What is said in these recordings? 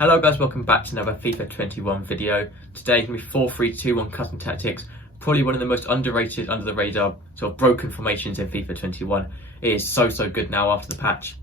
Hello guys, welcome back to another FIFA 21 video. Today going to be 4-3-2-1 custom tactics. Probably one of the most underrated, under the radar, sort of broken formations in FIFA 21. It is so good now after the patch.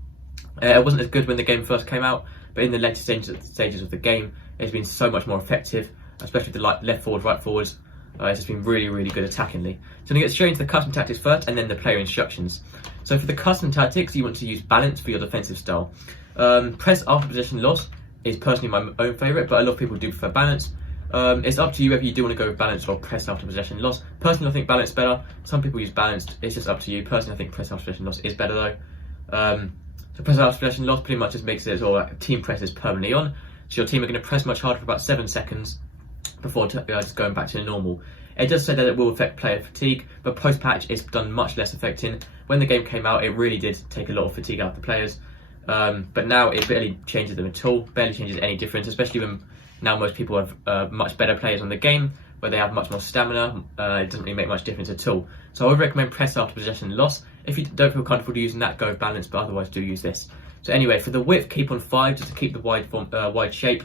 It wasn't as good when the game first came out, but in the later stages of the game, it's been so much more effective, especially the left forward, right forwards. It's just been really good attackingly. So I'm going to get straight into the custom tactics first and then the player instructions. So for the custom tactics, you want to use balance for your defensive style. Press after possession loss is personally my own favourite, but a lot of people do prefer balance. It's up to you whether you do want to go with balance or press after possession loss. Personally, I think balance better. Some people use balanced. It's just up to you. Personally, I think press after possession loss is better though. So press after possession loss pretty much just makes it sort of like team press is permanently on. So your team are going to press much harder for about 7 seconds before just going back to normal. It does say that it will affect player fatigue, but post-patch it's done much less affecting. When the game came out, it really did take a lot of fatigue out of the players. But now it barely changes them at all, barely changes any difference, especially when now most people have much better players on the game, where they have much more stamina. It doesn't really make much difference at all. So I would recommend press after possession loss. If you don't feel comfortable using that, go with balance, but otherwise do use this. So anyway, for the width, keep on 5 just to keep the wide shape.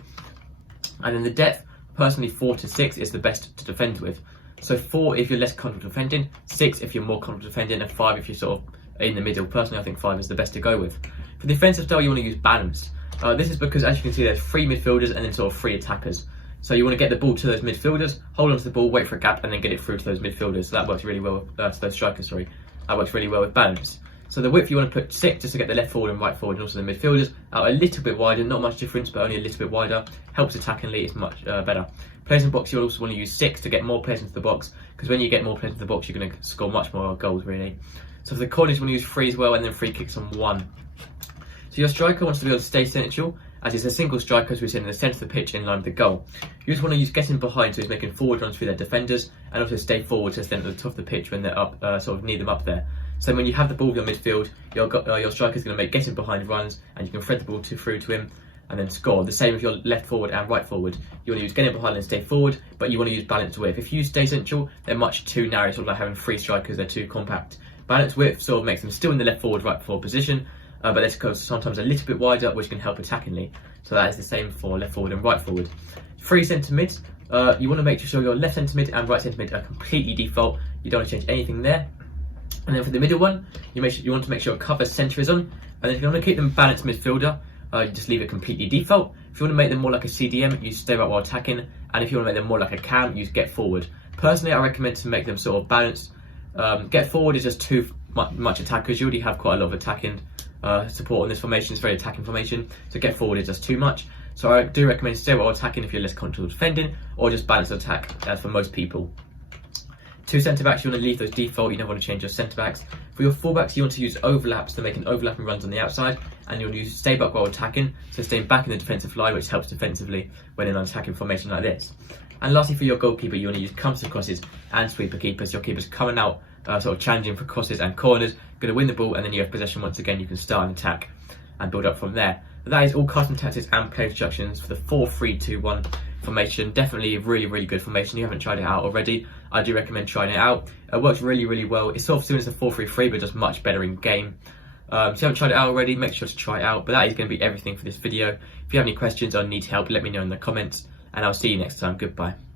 And then the depth, personally 4 to 6 is the best to defend with. So 4 if you're less comfortable defending, 6 if you're more comfortable defending, and 5 if you're sort of in the middle. Personally, I think 5 is the best to go with. For the defensive style, you want to use balanced. This is because, as you can see, there's 3 midfielders and then sort of 3 attackers. So you want to get the ball to those midfielders, hold on to the ball, wait for a gap, and then get it through to those midfielders. So that works really well, to those strikers, sorry. That works really well with balance. So the width, you want to put 6 just to get the left forward and right forward and also the midfielders out a little bit wider, not much difference, but only a little bit wider. Helps attackingly, it's much better. Players in box, you also want to use 6 to get more players into the box, because when you get more players into the box, you're going to score much more goals, really. So for the corners, you want to use 3 as well, and then free kicks on 1. So your striker wants to be able to stay central, as it's a single striker, so we're sitting in the centre of the pitch in line with the goal. You just want to use getting behind, so he's making forward runs through their defenders, and also stay forward to stand at the top of the pitch when they're up, sort of need them up there. So when you have the ball in your midfield, your striker's going to make getting behind runs, and you can thread the ball through to him and then score. The same with your left forward and right forward. You want to use getting behind and stay forward, but you want to use balanced width. If you use stay central, they're much too narrow, sort of like having 3 strikers, they're too compact. Balanced width sort of makes them still in the left forward, right forward position, but this goes sometimes a little bit wider, which can help attackingly. So that is the same for left forward and right forward. 3 centre mids, you want to make sure your left centre mid and right centre mid are completely default. You don't want to change anything there. And then for the middle one, you want to make sure cover centre is on. And then if you want to keep them balanced midfielder, you just leave it completely default. If you want to make them more like a CDM, use stay back while attacking. And if you want to make them more like a cam, use get forward. Personally, I recommend to make them sort of balanced. Get forward is just too much attack, because you already have quite a lot of attacking support on this formation. It's very attacking formation, so get forward is just too much. So I do recommend stay while attacking if you're less comfortable defending, or just balanced attack for most people. 2 centre backs, you want to leave those default. You don't want to change your centre backs. For your fullbacks, you want to use overlaps to make an overlapping runs on the outside, and you'll use stay back while attacking, so staying back in the defensive line, which helps defensively when in an attacking formation like this. And lastly, for your goalkeeper, you want to use counter crosses and sweeper keepers. Your keeper's coming out, sort of challenging for crosses and corners, going to win the ball, and then you have possession once again. You can start an attack and build up from there. But that is all custom tactics and player instructions for the 4-3-2-1 formation. Definitely a really good formation. If you haven't tried it out already, I do recommend trying it out. It works really well. It's sort of similar to 4-3-3, but just much better in game. So if you haven't tried it out already, make sure to try it out. But that is going to be everything for this video. If you have any questions or need help, let me know in the comments, and I'll see you next time. Goodbye.